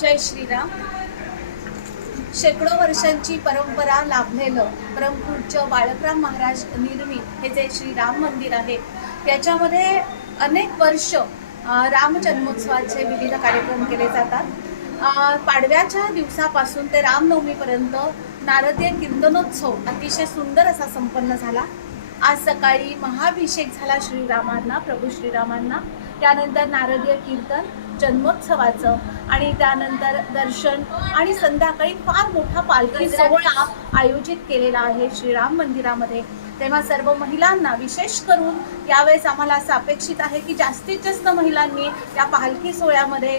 जय श्रीराम। शेकडो वर्षांची परंपरा लाभलेलं परमपूज्य बाळकराम महाराज निर्मित हे जे श्रीराम मंदिर आहे याच्यामध्ये अनेक वर्ष राम जन्मोत्सवाचे विविध कार्यक्रम केले जातात। पाडव्याच्या दिवसापासून ते रामनवमीपर्यंत नारदीय कीर्तनोत्सव अतिशय सुंदर असा संपन्न झाला। आज सकाळी महाभिषेक झाला श्रीरामांना, प्रभू श्रीरामांना। त्यानंतर नारदीय कीर्तन, जन्मोत्सवाचं आणि त्यानंतर दर्शन आणि संध्याकाळी फार मोठा पालखी सोहळा आयोजित केलेला आहे श्रीराम मंदिरामध्ये। तेव्हा सर्व महिलांना विशेष करून यावेळेस आम्हाला असं अपेक्षित आहे की जास्तीत जास्त महिलांनी या पालखी सोहळ्यामध्ये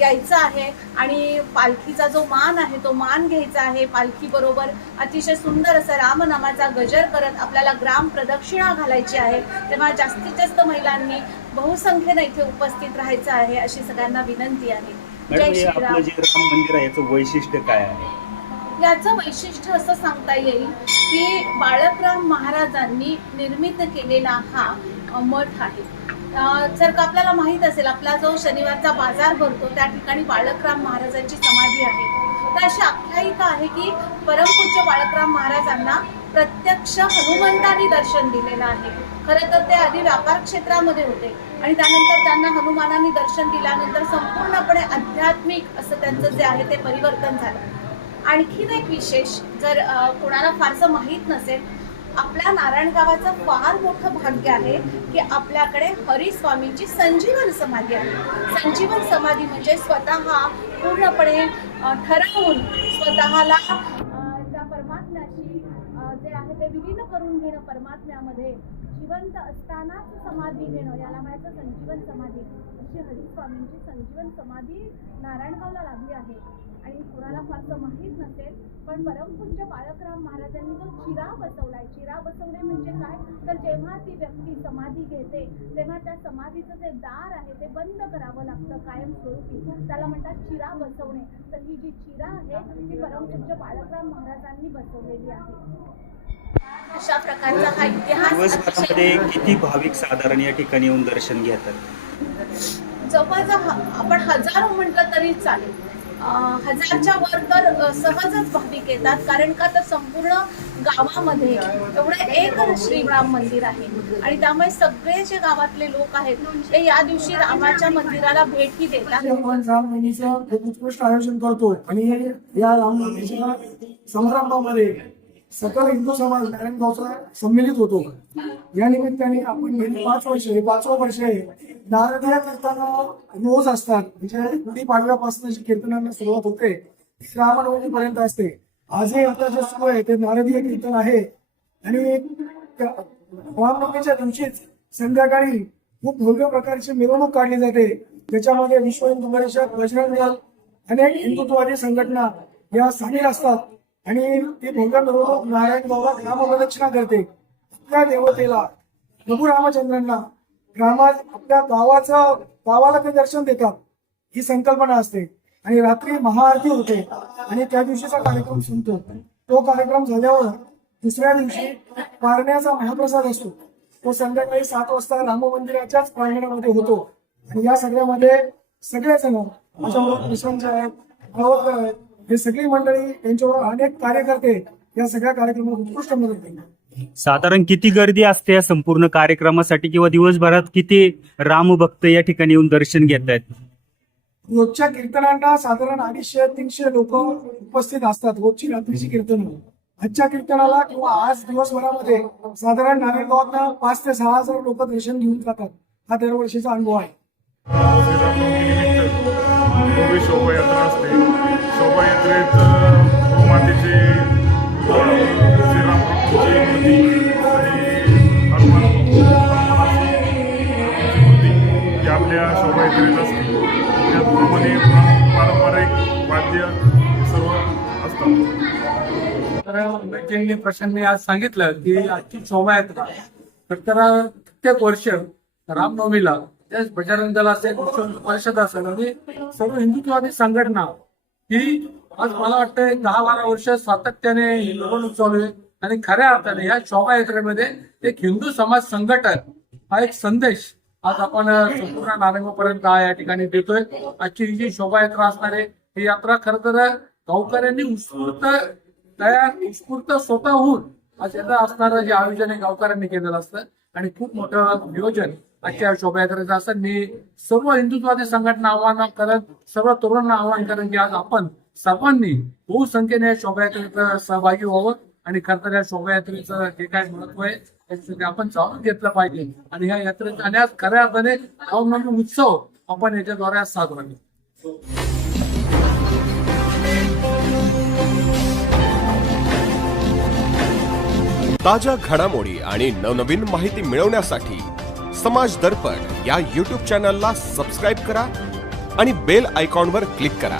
यायचं आहे आणि पालखीचा जो मान आहे तो मान घ्यायचा आहे। पालखीबरोबर अतिशय सुंदर असं रामनामाचा गजर करत आपल्याला ग्राम प्रदक्षिणा घालायची आहे। तेव्हा जास्तीत जास्त महिलांनी बहुसंख्येने इथे उपस्थित राहायचं आहे अशी सगळ्यांना विनंती आहे। जय श्रीराम। आपलं जे राम मंदिर आहे याचं वैशिष्ट्य काय आहे? याचं वैशिष्ट्य असं सांगता येईल की बाळकराम महाराजांनी निर्मित केलेला हा मठ आहे। जर का आपल्याला माहीत असेल, आपला जो शनिवारचा बाजार भरतो त्या ठिकाणी बाळकराम महाराजांची समाधी आहे। तर अशी आख्यायिका आहे की परमपूज्य बाळकराम महाराजांना प्रत्यक्ष हनुमंतांनी दर्शन दिलेलं आहे। खरं तर ते आधी व्यापार क्षेत्रामध्ये होते आणि त्यानंतर त्यांना हनुमानांनी दर्शन दिल्यानंतर संपूर्णपणे आध्यात्मिक असं त्यांचं जे आहे ते परिवर्तन झालं। आणखीन एक विशेष, जर कोणाला फारसं माहीत नसेल, आपल्या नारायणगावाचं फार मोठं भाग्य आहे की आपल्याकडे हरिस्वामींची संजीवन समाधी आहे। संजीवन समाधी म्हणजे स्वतः पूर्णपणे ठरवून स्वतःला त्या परमात्म्याशी जे आहे ते विलीन करून घेणं, परमात्म्यामध्ये जिवंत असतानाच समाधी घेणं, याला म्हणायचं संजीवन समाधी। अशी हरिस्वामींची संजीवन समाधी नारायणगावला लागली आहे। आणि कोणाला फारसं माहीत नसेल पण परमपूज्य बाळकराम महाराजांनी जो चिरा बसवलाय, चिरा बसवणे म्हणजे काय, तर जेव्हा ती व्यक्ती समाधी घेते तेव्हा त्या समाधीचं जे दार आहे ते बंद करावं लागतं कायमस्वरूपी, त्याला म्हणतात चिरा बसवणे। तर ही जी चिरा आहे ती परमपूज्य बाळकराम महाराजांनी बसवलेली आहे। अशा प्रकारचा हा इतिहास। दिवसभरामध्ये किती भाविक साधारण या ठिकाणी येऊन दर्शन घेतात? जवळजवळ आपण हजारो म्हटलं तरी चालेल, हजारच्या वर तर सहजच भाविक येतात। कारण का तर संपूर्ण गावामध्ये एवढं एक श्रीराम मंदिर आहे आणि त्यामुळे सगळे जे गावातले लोक आहेत ते या दिवशी रामाच्या मंदिराला भेटी देतात। आपण रामनवमीचं एक उत्कृष्ट आयोजन करतो आणि या रामनवमीच्या समारंभामध्ये सकल हिंदू समाज नारायणगावचा सम्मिलित होतो। या निमित्ताने आपण गेली 5 वर्ष, हे 5वं वर्ष आहे, नारदीय कीर्तन रोज असतात। म्हणजे गुढीपाडव्यापासून जी कीर्तनाला सुरुवात होते ती रामनवमीपर्यंत असते। आजही आता जे सुरू आहे ते नारदीय कीर्तन आहे आणि रामनवमीच्या दिवशीच संध्याकाळी खूप भव्य प्रकारची मिरवणूक काढली जाते। त्याच्यामध्ये विश्व हिंदू परिषद, बजरंग दल, अनेक हिंदुत्ववादी संघटना या सामील असतात आणि ती भव्य मिरवणूक नारायणगावला ग्रामप्रदक्षिणा करते। आपल्या देवतेला, प्रभू रामचंद्रांना आपल्या गावाला ते दर्शन देतात, ही संकल्पना असते। आणि रात्री महाआरती होते आणि त्या दिवशीचा कार्यक्रम संपतो। तो कार्यक्रम झाल्यावर दुसऱ्या दिवशी पारण्याचा महाप्रसाद असतो, तो संध्याकाळी 7 वाजता राम मंदिराच्याच प्रांगणामध्ये होतो। आणि या सगळ्यामध्ये सगळेजण, माझ्याबरोबर कृष्णजी आहेत, भावकर आहेत, हे सगळी मंडळी, त्यांच्यावर अनेक कार्यकर्ते या सगळ्या कार्यक्रमात उत्कृष्ट मदत करतात। साधारण किती गर्दी असते या संपूर्ण कार्यक्रमासाठी किंवा दिवसभरात किती रामभक्त या ठिकाणी येऊन दर्शन घेत आहेत? रोजच्या कीर्तनांना साधारण 250-300 लोक उपस्थित असतात, रोजची रात्रीची कीर्तन। आजच्या कीर्तनाला किंवा आज दिवसभरामध्ये साधारण नारायणगावात 5 ते 6 हजार लोक दर्शन घेऊन जातात। हा दरवर्षीचा अनुभव आहे। शोभायात्रा असते, शोभायात्रेत मातेची श्रीरामची मूर्ती आणि हनुमानाची मूर्ती ही आपल्या शोभायात्रेत असते। त्याचप्रमाणे पारंपरिक वाद्य सर्व असतात। तर प्रशांतने आज सांगितलं की आजची शोभायात्रा तर प्रत्येक वर्ष रामनवमीला त्याच बजरंग दल असेल, परिषद असेल आणि सर्व हिंदुत्ववादी संघटना ही आज मला वाटतं 10-12 वर्ष सातत्याने मिरवणूक चालू आहे। आणि खऱ्या अर्थाने या शोभायात्रेमध्ये एक हिंदू समाज संघटन हा एक संदेश आज आपण संपूर्ण नारायणगावपर्यंत या ठिकाणी देतोय. आजची ही जी शोभायात्रा असणार आहे ही यात्रा खरं तर गावकऱ्यांनी उत्स्फूर्त स्वतःहून आज याचा असणारं जे आयोजन आहे गावकऱ्यांनी केलेलं असतं आणि खूप मोठं नियोजन आजच्या शोभायात्रेचं असं. मी सर्व हिंदुत्ववादी संघटना आव्हान करत, सर्व तरुणांना आव्हान करेन की आज आपण सर्वांनी बहुसंख्येने या शोभायात्रेत सहभागी व्हावं आणि खरं तर या शोभायात्रेचं जे काय महत्व आहे त्याच्यासाठी आपण जाणून घेतलं पाहिजे आणि ह्या यात्रेत आणि आज खऱ्या अर्थाने रामनवमी उत्सव आपण याच्याद्वारे आज साजरा करतो. ताज्या घडामोडी आणि नवनवीन माहिती मिळवण्यासाठी समाज दर्पण या YouTube चॅनलला सबस्क्राईब करा आणि बेल आयकॉनवर क्लिक करा.